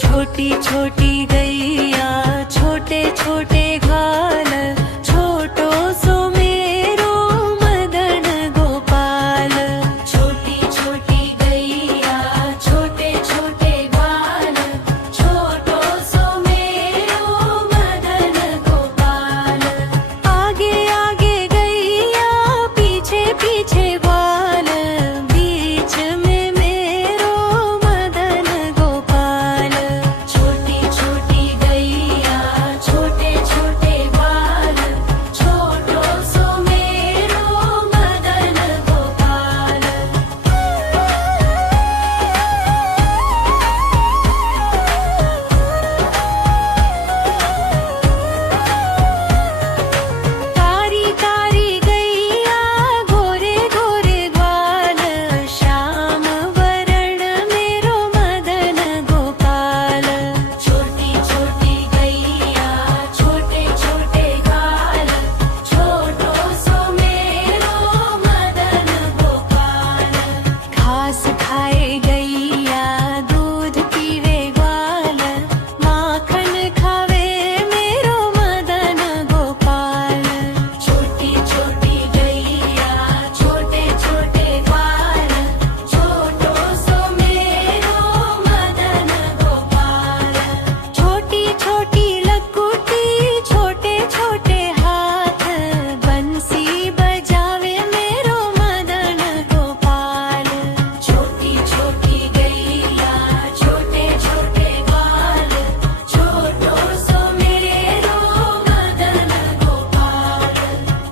छोटी छोटी गैया छोटे छोटे घाल छोटो सो मेरो मदन गोपाल। छोटी छोटी गैया छोटे छोटे घाल छोटो सो मेरो मदन गोपाल। आगे आगे गैया पीछे पीछे ग्वाल बीच में मेरो मदन गोपाल। छोटी छोटी गैया छोटे छोटे ग्वाल छोटो सो मेरो मदन गोपाल। कारी कारी गैया गोरे गोरे ग्वाल श्याम वरण मेरो मदन गोपाल। छोटी छोटी गैया छोटे छोटे ग्वाल छोटो सो मेरो मदन गोपाल। घास खाए गैया दूध पीवे ग्वाल माखन खावे मेरो मदन गोपाल। छोटी छोटी गैया छोटे छोटे ग्वाल छोटो सो मेरो मदन गोपाल। छोटी छोटी लकुटी छोटे छोटे हाथ बंसी बजावे मेरो मदन गोपाल। छोटी छोटी गैया छोटे छोटे ग्वाल छोटो सो मेरो मदन गोपाल।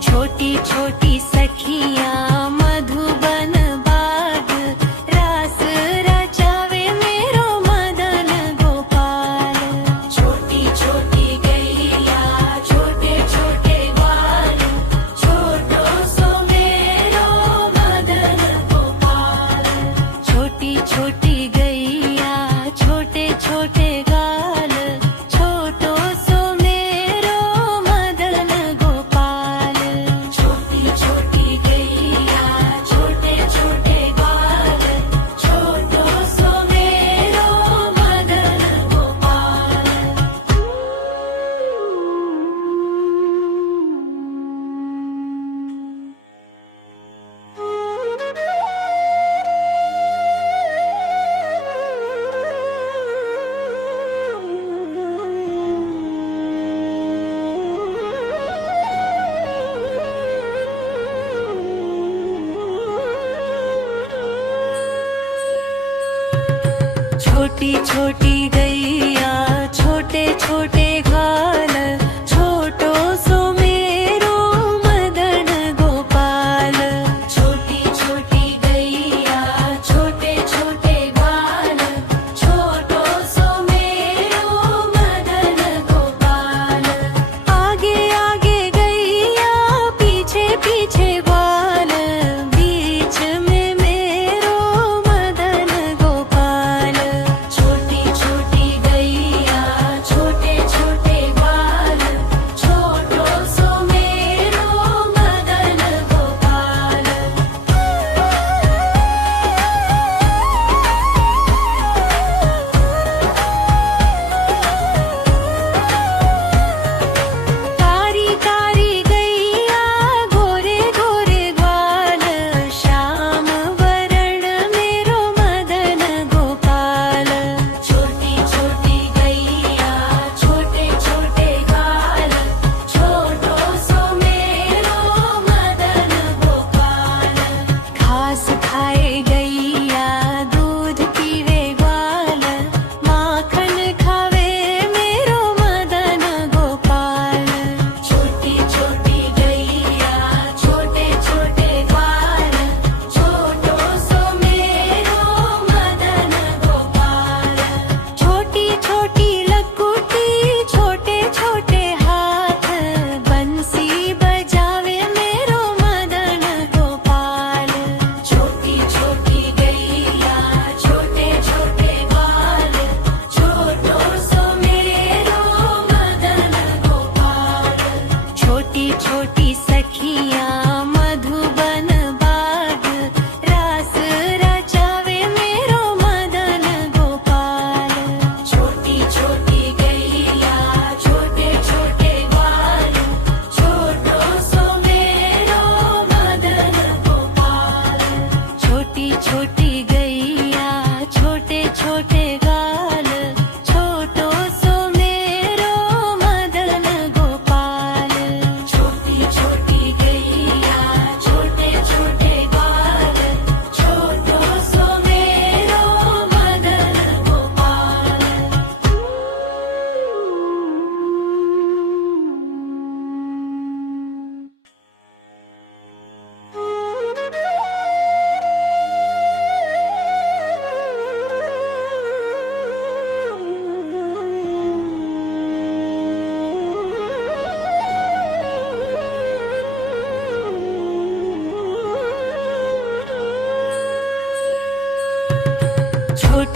छोटी छोटी सखियां मधुबन बाग रास रचावे मेरो मदन गोपाल। छोटी छोटी गैया छोटे छोटे ग्वाल छोटो सो मेरो मदन गोपाल। छोटी छोटी गैया छोटे छोटे ग्वाल छोटो सो मेरो मदन गोपाल। छोटी छोटी गैया छोटे छोटे ग्वाल छोटो सो मेरो मदन गोपाल। छोटी छोटी गैया छोटे छोटे घाल छोटो सो मेरो मदन गोपाल। छोटी छोटी गैया छोटे छोटे घाल छोटो सो मेरो मदन गोपाल। आगे आगे गैया पीछे पीछे ग्वाल बीच में मेरो मदन गोपाल। छोटी छोटी गैया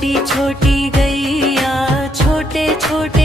छोटी छोटी गैया छोटे छोटे